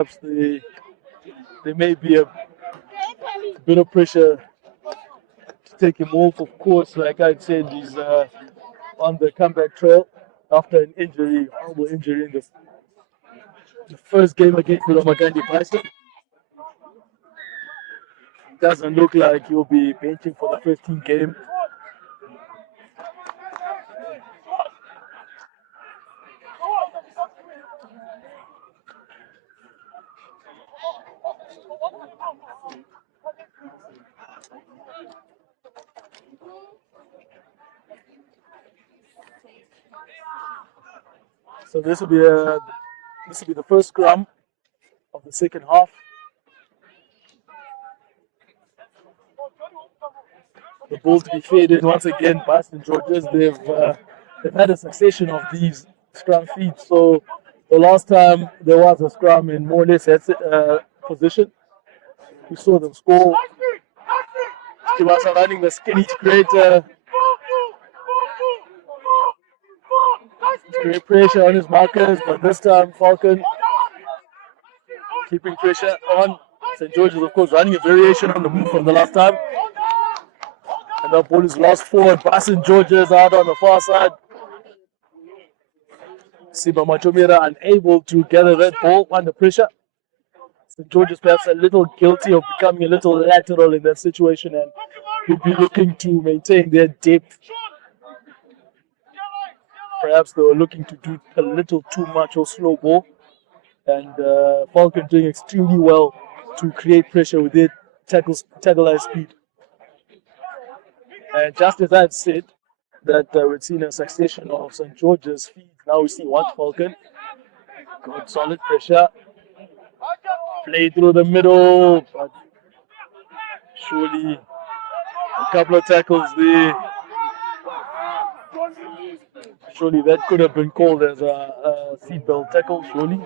perhaps there may be a bit of pressure to take him off. Of course, like I said, he's on the comeback trail after an injury, horrible injury in the first game against the Magandi Bison. Doesn't look like he'll be benching for the first team game. So this will be the first scrum of the second half. The ball to be faded once again by St. George's. They've had a succession of these scrum feeds. So the last time there was a scrum in more or less that position, we saw them score. Chibasa running the skinny to create great pressure on his markers, but this time Falcon keeping pressure on. St. George's, of course, running a variation on the move from the last time. And the ball is lost forward by St. George's out on the far side. Siba Machomira unable to gather that ball under pressure. St. George's perhaps a little guilty of becoming a little lateral in that situation and would be looking to maintain their depth. Perhaps they were looking to do a little too much of slow ball. And Falcon doing extremely well to create pressure with their tackle high speed. And just as I had said that we'd seen a succession of St. George's feeds, now we see one Falcon. Good solid pressure. Play through the middle, but surely a couple of tackles there. Surely that could have been called as a seatbelt tackle, surely.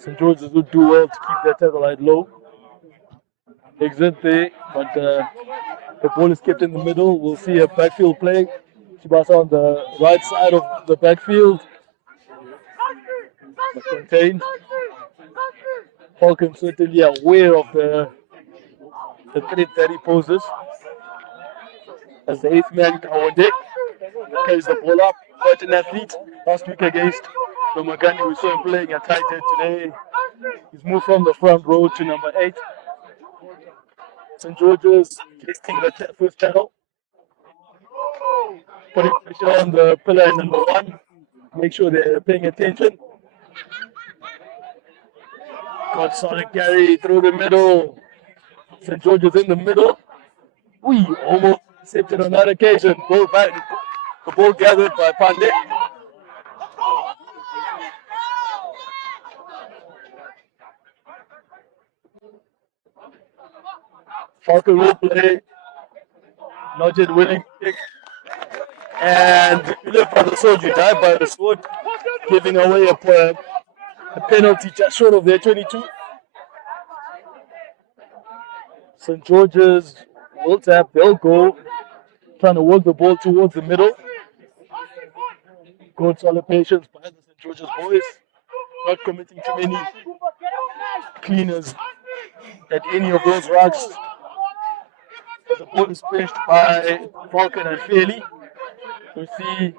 St. George's would do well to keep that tackle height low. Exit there, but the ball is kept in the middle. We'll see a backfield play. Chibasa on the right side of the backfield. But contained. Falcon certainly aware of the threat that he poses. As the 8th man, Kawande, carries the ball up. Quite an athlete. Last week against the Magandi, we saw him playing at tight end today. He's moved from the front row to number 8. St. George's testing the first channel. Putting pressure on the pillar in number 1. Make sure they're paying attention. Got solid carry through the middle. St. George's in the middle. We almost intercepted on that occasion. Ball back. The ball gathered by Pandey. Falcon will play. Not yet winning. And look for the sword, you die by the sword, giving away a penalty just short of their 22. St. George's will tap, they'll go, trying to work the ball towards the middle. Good solid patience by the St. George's boys, not committing too many cleaners at any of those rucks. The ball is pushed by Falcon and Fairley. We see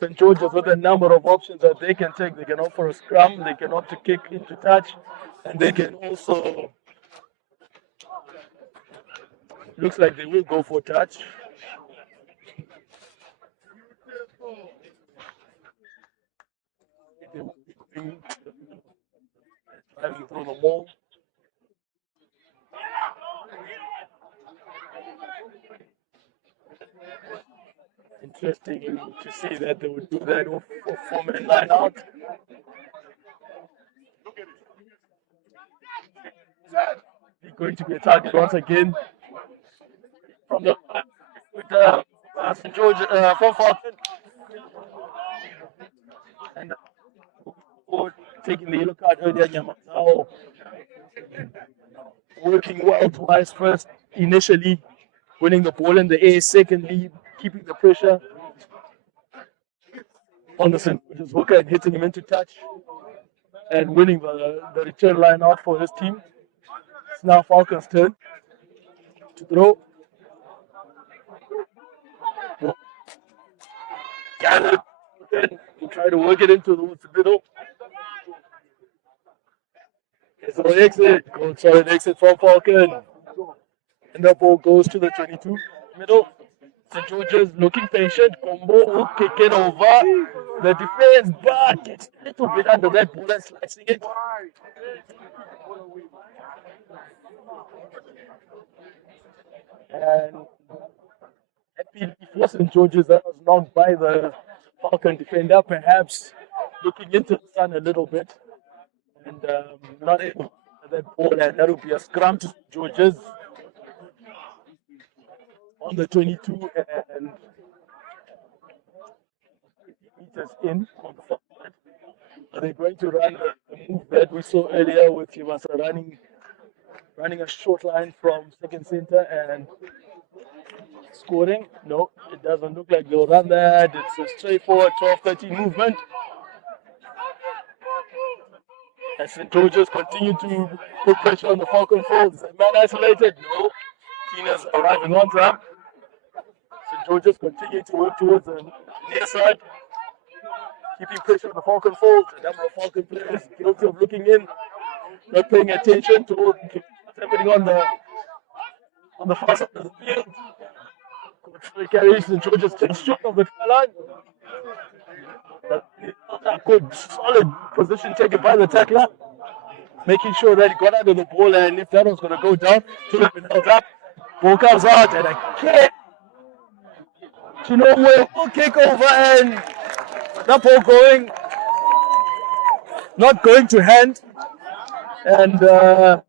St. George's with a number of options that they can take. They can opt for a scrum, they can opt to kick into touch, and they can also, looks like they will go for touch. Driving through the wall. Interesting to see that they would do that with a 4-man line out. They're going to be a target once again from the St. George from Falcon. And taking the yellow card earlier, Nyamazao working well twice. First, initially winning the ball in the air. Secondly, keeping the pressure on the St. George's hooker and hitting him into touch. and winning the return line out for his team. It's now Falcon's turn to throw. Got it. We'll try to work it into the middle. It's an exit. Good solid exit from Falcon. And the ball goes to the 22 middle. St. George's looking patient. Combo will kick it over the defense, but it's a little bit under that ball and slicing it. And happily for St. George's, that was knocked by the Falcon defender, perhaps looking into the sun a little bit and not able to that ball, and that will be a scrum to St. George's on the 22 and meters in on the forward. Are they going to run the move that we saw earlier with Kivasa running a short line from second center and scoring? No, it doesn't look like they'll run that. It's a straightforward 12-13 movement. As St. George's continue to put pressure on the Falcon folds. Man isolated? No. Cleaners arriving on time. St. George's continue to work towards the near side, keeping pressure on the Falcon folds. A number of Falcon players guilty of looking in, not paying attention to what's happening on the far side of the field. Coach carries St. George's just short of the try line. That good, solid position taken by the tackler, making sure that he got out of the ball, and if that was going to go down, should have been held up. Ball comes out, and a kick. Chinomwe will kick over, and that ball not going to hand, and to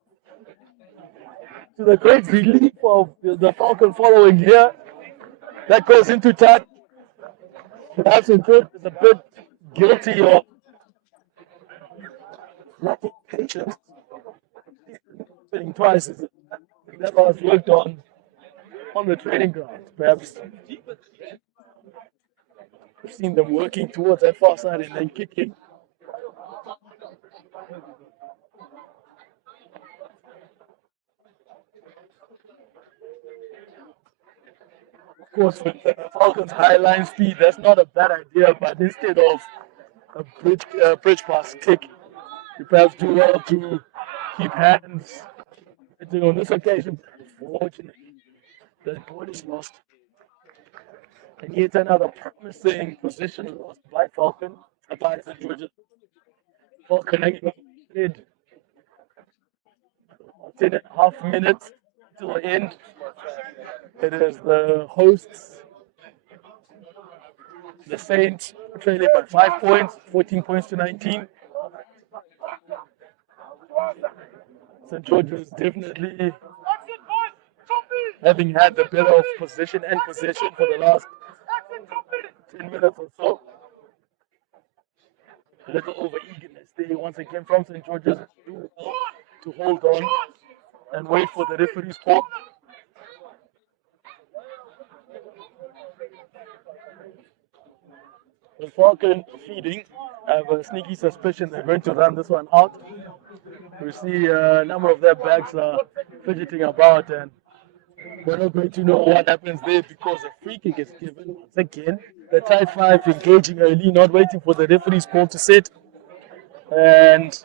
the great relief of the Falcon following here, that goes into touch. Perhaps in truth is a bit guilty of lacking patience. Twice that was worked on the training ground. Perhaps we've seen them working towards that far side and then kicking. Of course, with the Falcons' high line speed, that's not a bad idea, but instead of a bridge pass kick, you perhaps do well to keep hands. On this occasion, unfortunately, the ball is lost. And yet another promising position lost by Falcon, by St. George's. Falcon hanging on the thread. 10.5 minutes to the end. It is the hosts, the Saints, trailing by 5 points, 14 points to 19. St. George's definitely having had the better of position and possession for the last 10 minutes or so. A little over eagerness there once again from St. George's to hold on and wait for the referee's call. The Falcon feeding. I have a sneaky suspicion they're going to run this one out. We see a number of their backs are fidgeting about, and we're not going to know what happens there because a free kick is given. Once again, the tight five engaging early, not waiting for the referee's call to set. And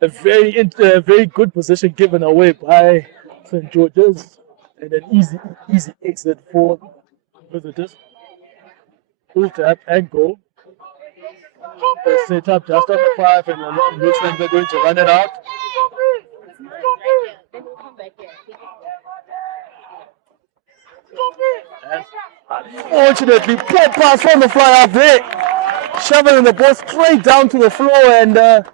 a very good position given away by St. George's, and an easy exit for visitors. Full tap and goal. They set up just on the 5, and it looks like they're going to run it out. And unfortunately, poor pass from the fly out there, shoveling the ball straight down to the floor, and that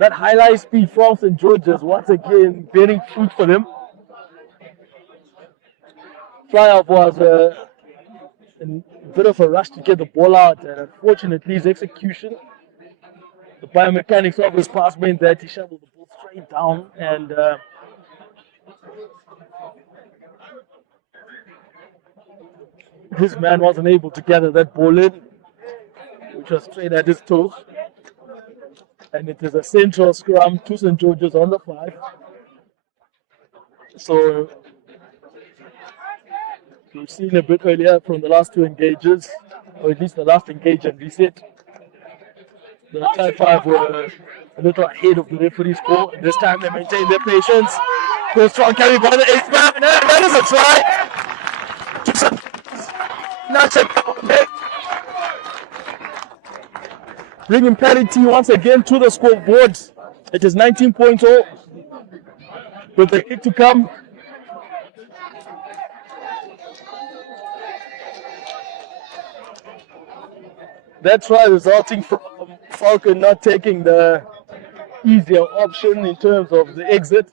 highlight speed from St. George's once again bearing fruit for them. Fly out was a bit of a rush to get the ball out, and unfortunately his execution, the biomechanics of his pass meant that he shoveled the ball straight down, and his man wasn't able to gather that ball in, which just straight at his toes. And it is a central scrum to St. George's on the 5. So we've seen a bit earlier from the last 2 engages, or at least the last engage and reset. The type 5 were a little ahead of the referee's score. And this time they maintain their patience. Goes strong carry by the 8th man. And that is a try. Not a bringing parity once again to the scoreboard. It is 19 points all with the hit to come. That try resulting from Falcon not taking the easier option in terms of the exit.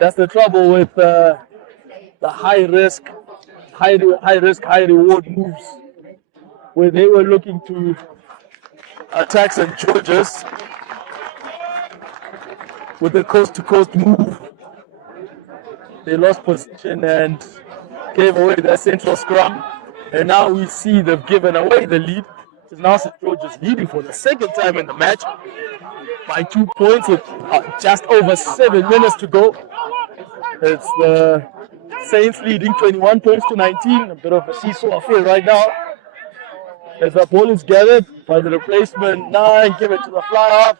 That's the trouble with the high risk, high reward moves, where they were looking to attack St. George's with the coast-to-coast move. They lost position and gave away that central scrum. And now we see they've given away the lead. It's now St. George's leading for the second time in the match by 2 points with just over 7 minutes to go. It's the Saints leading 21 points to 19. A bit of a seesaw affair right now. As the ball is gathered by the replacement 9, give it to the fly half.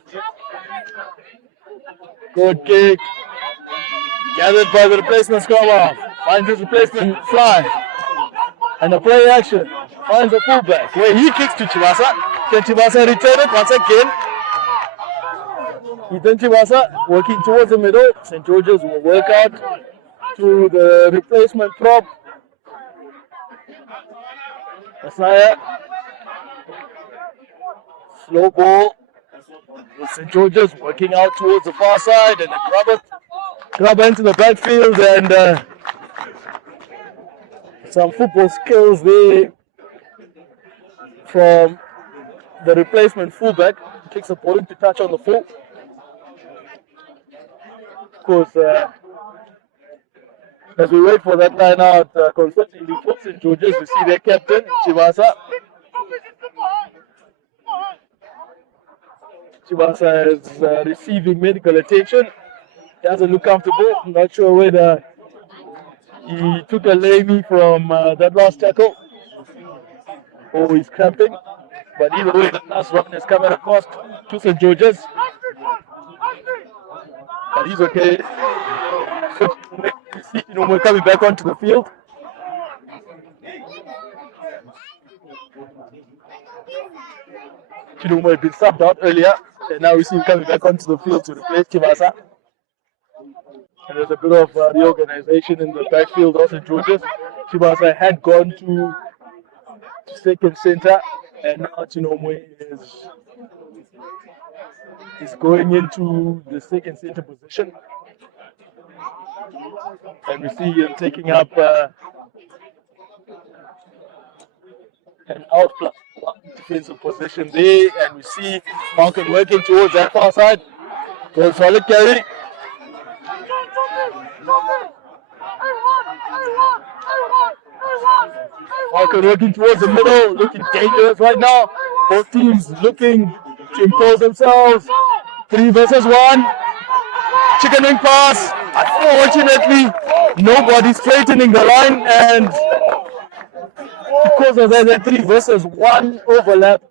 Good kick. Gathered by the replacement scrum half. Finds his replacement fly. And the play action. Finds the fullback where he kicks to Chivasa. Can Chivasa return it once again? Ethan Chivasa working towards the middle. St. George's will work out to the replacement prop. Messiah. Slow ball. With St. George's working out towards the far side and a grabber into the backfield and some football skills there from the replacement fullback. Takes a point to touch on the full. Of course, as we wait for that line out, concerning for St. George's, we see their captain, Chivasa. Chivasa is receiving medical attention. He doesn't look comfortable. I'm not sure whether he took a layme from that last tackle or he's cramping. But either way, the last one is coming across to St. George's. But he's okay. We're coming back onto the field. Chidumo had been subbed out earlier, and now we see him coming back onto the field to replace Chivasa. And there's a bit of reorganization in the backfield of St. George's. Chivasa had gone to second center, and now Chinomwe is going into the second center position. And we see him taking up an out defensive position there, and we see Falcon working towards that far side. Goes solid carry. Falcon working towards the middle, looking dangerous right now. Both teams looking to impose themselves. 3 versus 1. Chicken wing pass. Unfortunately, nobody's straightening the line, and because of that 3 versus 1 overlap,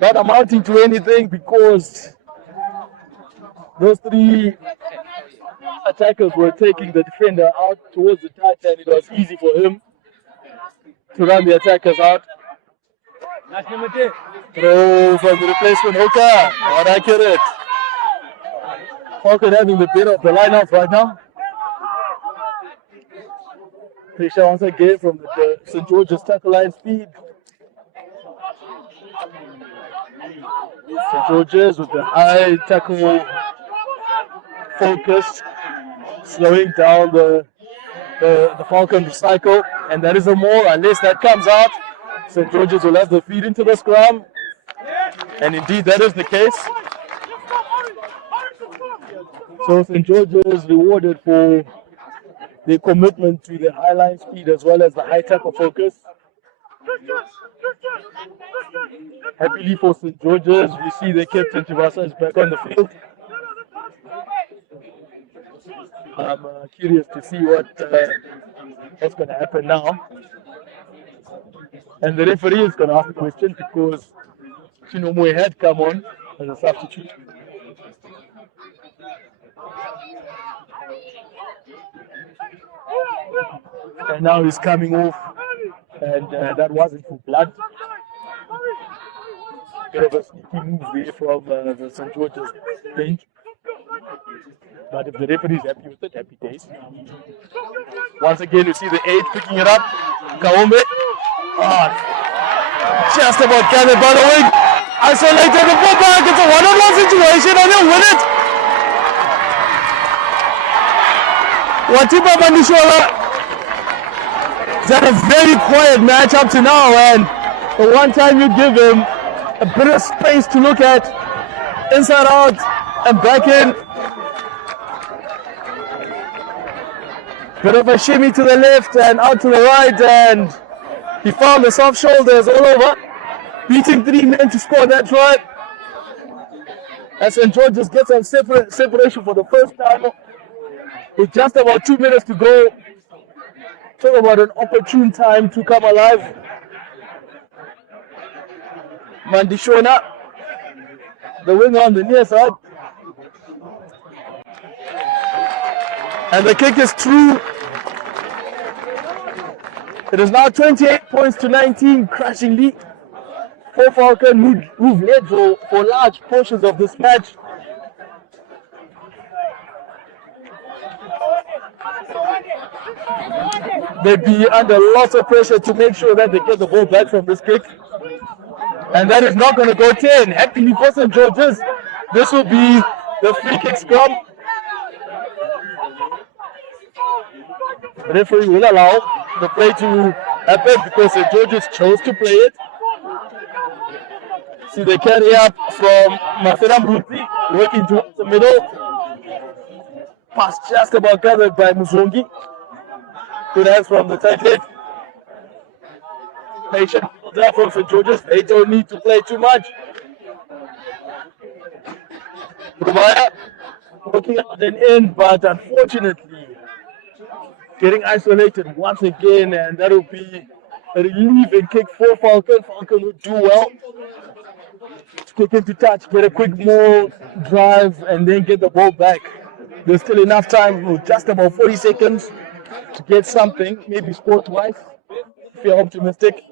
not amounting to anything because those 3 attackers were taking the defender out towards the tight end. It was easy for him to run the attackers out. Throw from the replacement hooker, not accurate. Falcon having the bit of the lineouts right now. Pressure once again from the St. George's tackle line speed. St. George's with the high tackle focus, slowing down the Falcon recycle, and that is a more unless that comes out. St. George's will have the feed into the scrum, and indeed that is the case. So St. George's is rewarded for their commitment to the high line speed as well as the high tackle focus. Happily for St. George's, we see the captain Tivasa is back on the field. I'm curious to see what's going to happen now. And the referee is going to ask a question because Chinomwe had come on as a substitute. And now he's coming off, and that wasn't for blood. Bit of a sneaky move there from the St. George's bench. But if the referee is happy with it, happy days. Once again, you see the 8 picking it up. Kaombe. Just about gathered by the wing. Isolated the fullback. It's a one-on-one situation and he'll win it. Watipa Bandishola has had a very quiet match up to now, and the one time you give him a bit of space to look at, inside out and back in. Bit of a shimmy to the left and out to the right, and he found the soft shoulders all over, beating 3 men to score that try. And St. George's gets some separation for the first time with just about 2 minutes to go. Talk about an opportune time to come alive. Mandishona, the winger on the near side. And the kick is through. It is now 28 points to 19, crashing lead for Falcon, who've led for large portions of this match. They'd be under lots of pressure to make sure that they get the ball back from this kick. And that is not going to go 10. Happily for St. George's, this will be the free kick scrum. The referee will allow the play to happen because St. George's chose to play it. See, they carry up from Mafera Mbuti, working towards the middle. Pass just about gathered by Muzongi. Good hands from the tight head. Patient there from St. George's. They don't need to play too much. Rubaya working out an end, but unfortunately getting isolated once again, and that will be a relieving kick for Falcon. Falcon would do well to kick into touch, get a quick more drive, and then get the ball back. There's still enough time, with just about 40 seconds, to get something, maybe score twice, if you're optimistic.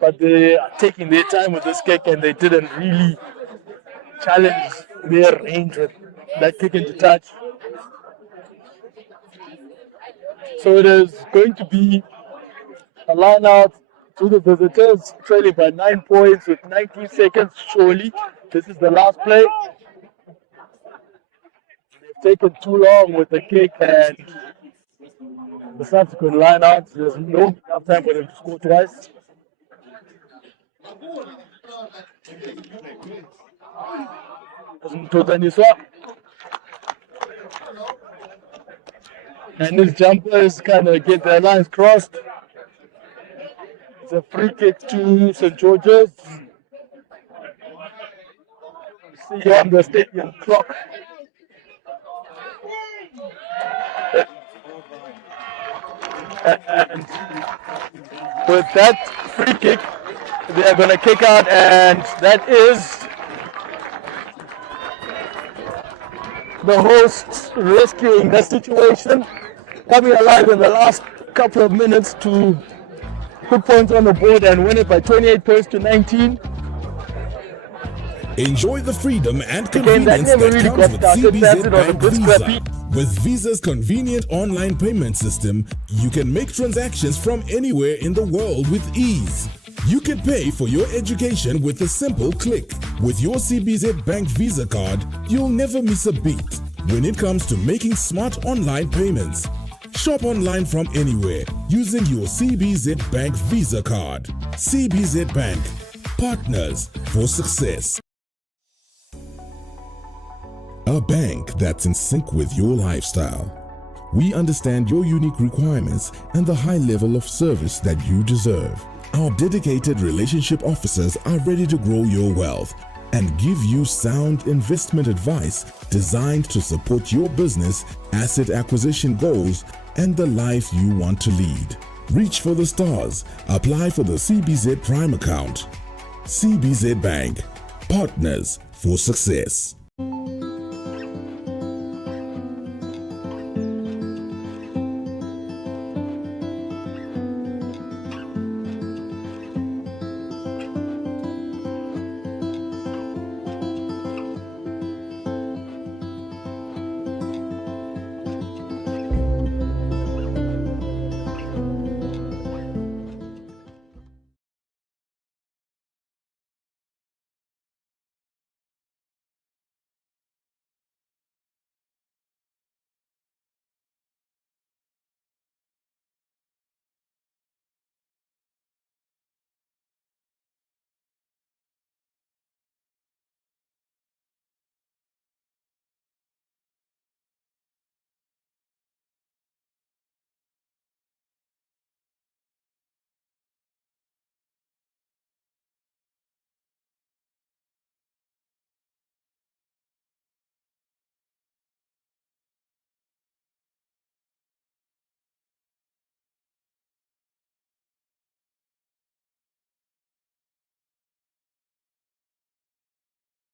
But they are taking their time with this kick, and they didn't really challenge their range with that kick into touch. So it is going to be a line out to the visitors, trailing by 9 points with 19 seconds. Surely this is the last play. They've taken too long with the kick and the subsequent line out. There's no enough time for them to score twice. And his jumpers kind of get their lines crossed. It's a free kick to St. George's. See on the stadium clock. And with that free kick, they are going to kick out, and that is the hosts rescuing the situation, coming alive in the last couple of minutes to put points on the board and win it by 28 points to 19. Enjoy the freedom and convenience that comes with CBZ Bank Visa. With Visa's convenient online payment system, you can make transactions from anywhere in the world with ease. You can pay for your education with a simple click. With your CBZ Bank Visa card, you'll never miss a beat when it comes to making smart online payments. Shop online from anywhere using your CBZ Bank Visa card. CBZ Bank, partners for success. A bank that's in sync with your lifestyle. We understand your unique requirements and the high level of service that you deserve. Our dedicated relationship officers are ready to grow your wealth and give you sound investment advice designed to support your business, asset acquisition goals, and the life you want to lead. Reach for the stars. Apply for the CBZ Prime account. CBZ Bank. Partners for success.